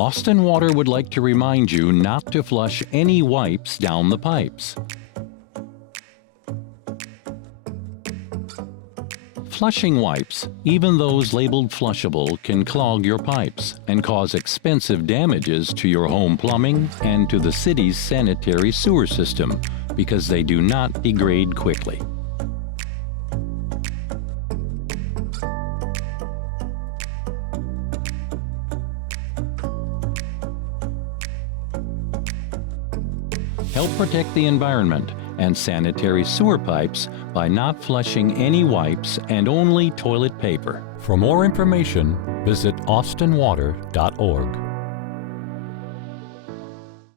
Austin Water would like to remind you not to flush any wipes down the pipes. Flushing wipes, even those labeled flushable, can clog your pipes and cause expensive damages to your home plumbing and to the city's sanitary sewer system because they do not degrade quickly. Help protect the environment and sanitary sewer pipes by not flushing any wipes and only toilet paper. For more information, visit austinwater.org.